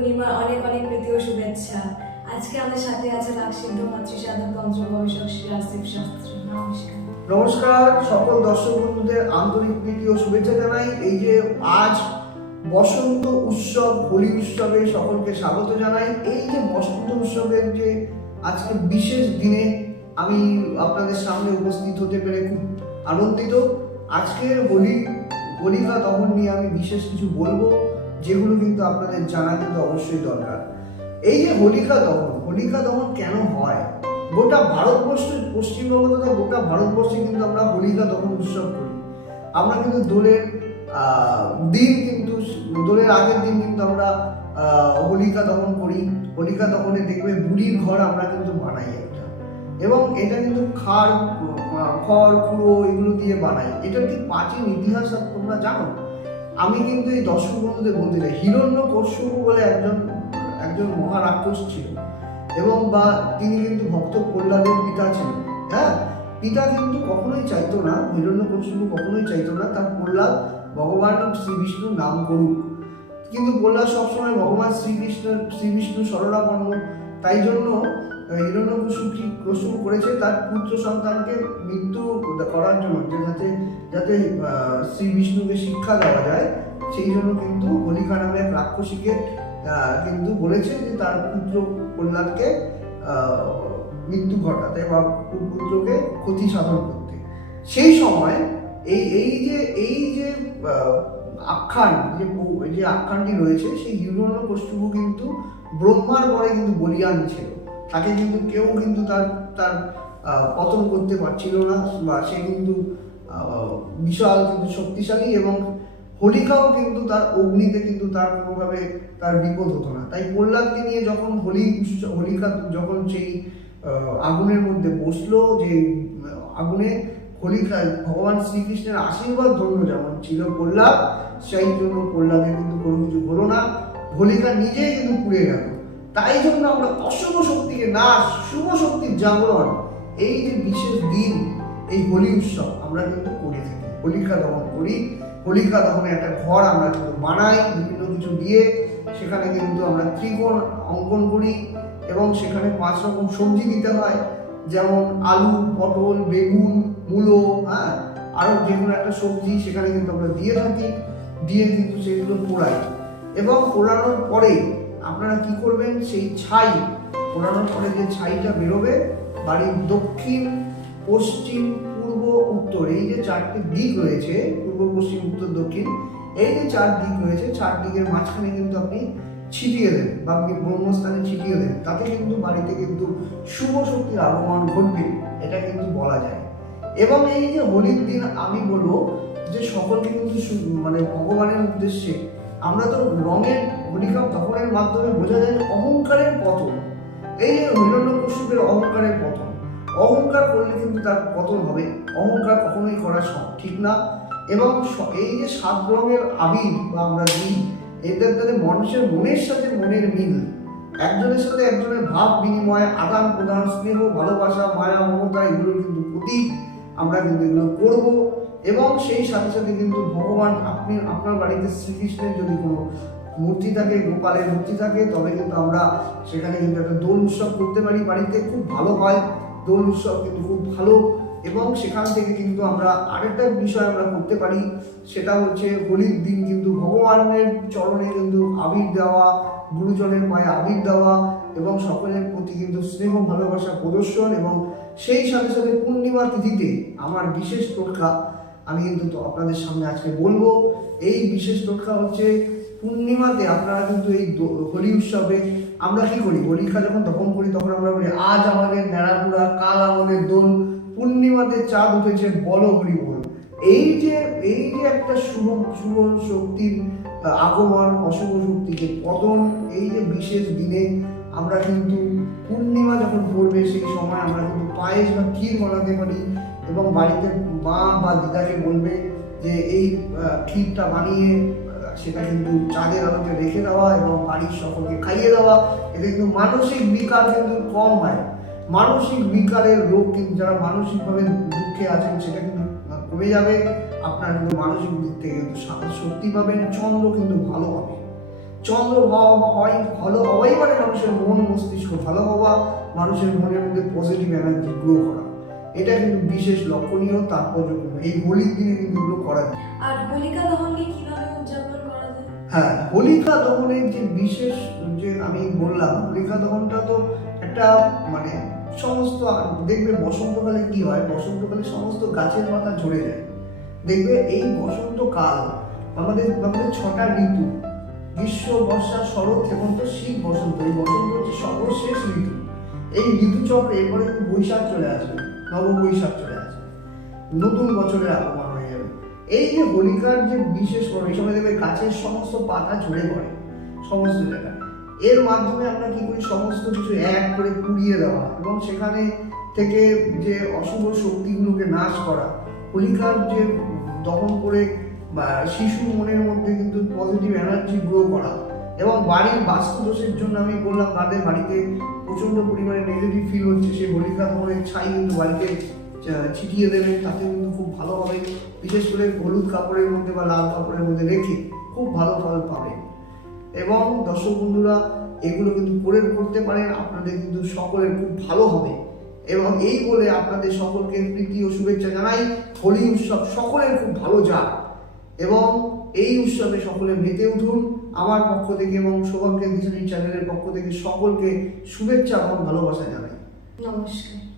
পূর্ণিমার অনেক অনেক প্রীতি ও শুভেচ্ছা। আজকে আমাদের সাথে আছে রাগসিদ্ধ মাতৃসাধক তন্ত্র গবেষক শ্রী রাজদীপ শাস্ত্রী। নমস্কার। নমস্কার, সকল দর্শক বন্ধুদের আন্তরিক প্রীতি ও শুভেচ্ছা জানাই। এই যে আজ বসন্ত উৎসব, হোলি উৎসবে সকলকে স্বাগত জানাই। এই যে বসন্ত উৎসবের যে আজকে বিশেষ দিনে আমি আপনাদের সামনে উপস্থিত হতে পেরে খুব আনন্দিত। আজকের হোলি হোলিকা দহন নিয়ে আমি বিশেষ কিছু বলব। যেগুলো কিন্তু আপনাদের জানা কিন্তু অবশ্যই দরকার। এই যে হোলিকা দহন হোলিকা দহন কেন হয়? গোটা ভারতবর্ষ, পশ্চিমবঙ্গ তথা গোটা ভারতবর্ষে কিন্তু আমরা হোলিকা দহন উৎসব করি। আমরা কিন্তু দোলের দিন কিন্তু, দোলের আগের দিন কিন্তু আমরা হোলিকা দহন করি। হোলিকা দহনে দেখবে বুড়ির ঘর আমরা কিন্তু বানাই একটা। এবং এটা কিন্তু খাড় খড়, কুড়ো এগুলো দিয়ে বানাই। এটা ঠিক প্রাচীন ইতিহাস তোমরা জানো? আমি কিন্তু এই দর্শক বন্ধুদের বলতে চাই, হিরণ্য বলে একজন একজন মহারাক্ষস ছিল। এবং বা তিনি কিন্তু ভক্ত প্রহ্লাদের পিতা ছিলেন। হ্যাঁ পিতা কিন্তু কখনোই চাইতো না, হিরণ্য কখনোই চাইতো না, তার প্রহ্লাদ ভগবান শ্রী বিষ্ণুর নাম করুক। কিন্তু প্রহ্লাদ সবসময় ভগবান শ্রীকৃষ্ণ শ্রীবিষ্ণু শরণাপন্ন। তাই জন্য হিরণ্য কি কসু করেছে? তার পুত্র সন্তানকে মৃত্যু করার জন্য যাতে যাতে শ্রী বিষ্ণুকে শিক্ষা দেওয়া যায়, সেই জন্য কিন্তু হোলিকা নামে এক রাক্ষসীকে কিন্তু বলেছে যে তার পুত্র প্রহ্লাদকে মৃত্যু ঘটাতে বা পুত্রকে ক্ষতি সাধন করতে। সেই সময় এই এই যে এই যে আখ্যান, যে যে আখ্যানটি রয়েছে, সেই হিরণ্য কষ্টুপু কিন্তু ব্রহ্মার পরে কিন্তু বলিয়ান ছিল। তাকে কিন্তু কেউ কিন্তু তার তার পতন করতে পারছিল না, বা সে কিন্তু বিশাল কিন্তু শক্তিশালী এবং হোলিকাও কিন্তু তার অগ্নিতে কিন্তু তার কোনোভাবে তার বিপদ হতো না। তাই প্রহ্লাদকে নিয়ে যখন হোলি, হোলিকা যখন সেই আগুনের মধ্যে বসল যে, আগুনে হোলিকা ভগবান শ্রীকৃষ্ণের আশীর্বাদ ধন্য যেমন ছিল প্রহ্লাদ, সেই জন্য প্রহ্লাদের কিন্তু কোনো কিছু হলো না। হোলিকা নিজেই কিন্তু পুড়ে গেল। তাই জন্য আমরা অশুভ শক্তিকে নাশ শুভ শক্তির জাগরণ, এই যে বিশেষ দিন, এই হোলি উৎসব আমরা কিন্তু করে থাকি। হোলিকা দহন করি। হোলিকা দহনে একটা ঘর আমরা কিন্তু বানাই, বিভিন্ন কিছু দিয়ে। সেখানে কিন্তু আমরা ত্রিকোণ অঙ্কন করি এবং সেখানে পাঁচ রকম সবজি দিতে হয়। যেমন আলু, পটল, বেগুন, মূলো হ্যাঁ? আরও যে কোনো একটা সবজি সেখানে কিন্তু আমরা দিয়ে থাকি। দিয়ে কিন্তু সেগুলো পোড়াই। এবং পোড়ানোর পরে আপনারা কি করবেন? সেই ছাই পোড়ানোর পরে যে ছাইটা বেরোবে, বাড়ির দক্ষিণ, পশ্চিম, পূর্ব, উত্তর, এই যে চারটি দিক রয়েছে, পূর্ব, পশ্চিম, উত্তর, দক্ষিণ, এই যে চার দিক রয়েছে, চার দিকের মাঝখানে কিন্তু আপনি ছিটিয়ে দেন বা আপনি ব্রহ্মস্থানে ছিটিয়ে দেন তাতে কিন্তু বাড়িতে কিন্তু শুভ শক্তির আগমন ঘটবে, এটা কিন্তু বলা যায়। এবং এই যে হোলির দিন আমি বলব যে সকলকে কিন্তু মানে ভগবানের উদ্দেশ্যে আমরা তো রঙের হোলিকা দহনের মাধ্যমে বোঝা যায় অহংকারের পতন। এই যে হিরণ্যকশ্যপের অহংকারের পতন, অহংকার করলে কিন্তু তার পতন হবে। অহংকার কখনোই করা ঠিক না? এবং এই যে সাত রঙের আবির বা আমরা দিই, এদের তাদের মানুষের মনের সাথে মনের মিল। একজনের সাথে একজনের ভাব বিনিময়, আদান প্রদান, স্নেহ, ভালোবাসা, মায়া, মমতা, এগুলোর কিন্তু প্রতীক। আমরা কিন্তু এগুলো করব। এবং সেই সাথে সাথে কিন্তু ভগবান আপনি, আপনার বাড়িতে শ্রীকৃষ্ণের যদি কোনো মূর্তি থাকে, গোপালের মূর্তি থাকে, তবে কিন্তু আমরা সেখানে কিন্তু একটা দোল উৎসব করতে পারি। বাড়িতে খুব ভালো হয়, দোল উৎসব কিন্তু খুব ভালো। এবং সেখান থেকে কিন্তু আমরা আরেকটা বিষয় আমরা করতে পারি, সেটা হচ্ছে হোলির দিন কিন্তু ভগবানের চরণে কিন্তু আবির দেওয়া, গুরুজনের পায়ে আবির দেওয়া এবং সকলের প্রতি কিন্তু স্নেহ, ভালোবাসা, প্রদর্শন এবং সেই সাথে সাথে পূর্ণিমা তিথিতে আমার বিশেষ রক্ষা আমি কিন্তু আপনাদের সামনে আজকে বলব, এই বিশেষ রক্ষা হচ্ছে পূর্ণিমাতে আপনারা কিন্তু এই হোলি উৎসবে আমরা কি করি? হোলিকা যখন দহন করি, তখন আমরা বলি, আজ আমাদের ন্যাড়াপুরা কাল আমাদের দোল, পূর্ণিমাতে চাঁদ উঠেছে বলো হরি বল। এই যে এই যে একটা শুভ শুভ শক্তির আগমন, অশুভ শক্তিকে পতন, এই যে বিশেষ দিনে আমরা কিন্তু পূর্ণিমা যখন পড়বে, সেই সময় আমরা কিন্তু পায়েস বা ক্ষীর বানাতে পারি এবং বাড়িতে মা বা দিদাকে বলবে যে এই ক্ষীরটা বানিয়ে সেটা কিন্তু চাঁদের আলোতে রেখে দেওয়া এবং বাড়ির সকলকে খাইয়ে দেওয়া। এতে কিন্তু মানসিক বিকার কিন্তু কম হয়। মানসিক বিকারের রোগ কিন্তু যারা মানসিকভাবে দুঃখে আছেন, সেটা কিন্তু কমে যাবে। আপনার কিন্তু মানসিক দিক থেকে কিন্তু শক্তি পাবেন। চন্দ্র কিন্তু ভালো হবে। চন্দ্র হয়, ভালো হওয়াই মানে মানুষের মন, মস্তিষ্ক ভালো হওয়া। মানুষের মনের মধ্যে পজিটিভ এনার্জি গ্রো করা। এটা কিন্তু বিশেষ লক্ষণীয় তাৎপর্যপূর্ণ। এই হোলির দিনে কিন্তু এগুলো করা যায়। আর হোলিকা দহনকে কীভাবে উদযাপন করা যায়? হ্যাঁ হোলিকা দহনের যে বিশেষ যে আমি বললাম হোলিকা দহনটা তো একটা মানে সমস্ত দেখবে বসন্তকালে কি হয়? বসন্তকালে সমস্ত গাছের পাতা ঝরে যায়। দেখবে এই বসন্তকাল আমাদের আমাদের ছটা ঋতু গ্রীষ্ম বর্ষা শরৎ হেমন্ত শীত বসন্ত এই বসন্ত হচ্ছে সর্বশেষ ঋতু। এই ঋতুচক্রে এরপরে বৈশাখ চলে আসবে। নববৈশাখ চলে আসবে নতুন বছরের আগমন হয়ে যাবে। এই যে হোলিকার যে বিশেষ করে এই সময় দেখবে গাছের সমস্ত পাতা ঝরে পড়ে, সমস্ত জায়গায়। এর মাধ্যমে আমরা কি করি? সমস্ত কিছু এক করে কুড়িয়ে দেওয়া। এবং সেখানে থেকে যে অশুভ শক্তিগুলোকে নাশ করা। হোলিকার যে দহন করে বা শিশু মনের মধ্যে কিন্তু পজিটিভ এনার্জি গ্রো করা। এবং বাড়ির বাস্তু দোষের জন্য আমি বললাম, তাদের বাড়িতে প্রচণ্ড পরিমাণে নেগেটিভ ফিল হচ্ছে সেই হোলিকা দহনের ছাই কিন্তু বাড়িতে ছিটিয়ে দেবেন তাতে কিন্তু খুব ভালো হবে। বিশেষ করে হলুদ কাপড়ের মধ্যে বা লাল কাপড়ের মধ্যে রেখে খুব ভালো ফল পাবেন এবং দর্শক বন্ধুরা, এগুলো কিন্তু করে করতে পারেন আপনাদের কিন্তু সকলের খুব ভালো হবে। এবং এই বলে আপনাদের সকলকে প্রীতি ও শুভেচ্ছা জানাই, হোলি উৎসব সকলের খুব ভালো যাক। এবং এই উৎসবে সকলে মেতে উঠুন আমার পক্ষ থেকে এবং সৌভাগ্যের দিশানি চ্যানেলের পক্ষ থেকে সকলকে শুভেচ্ছা এবং ভালোবাসা জানাই। নমস্কার।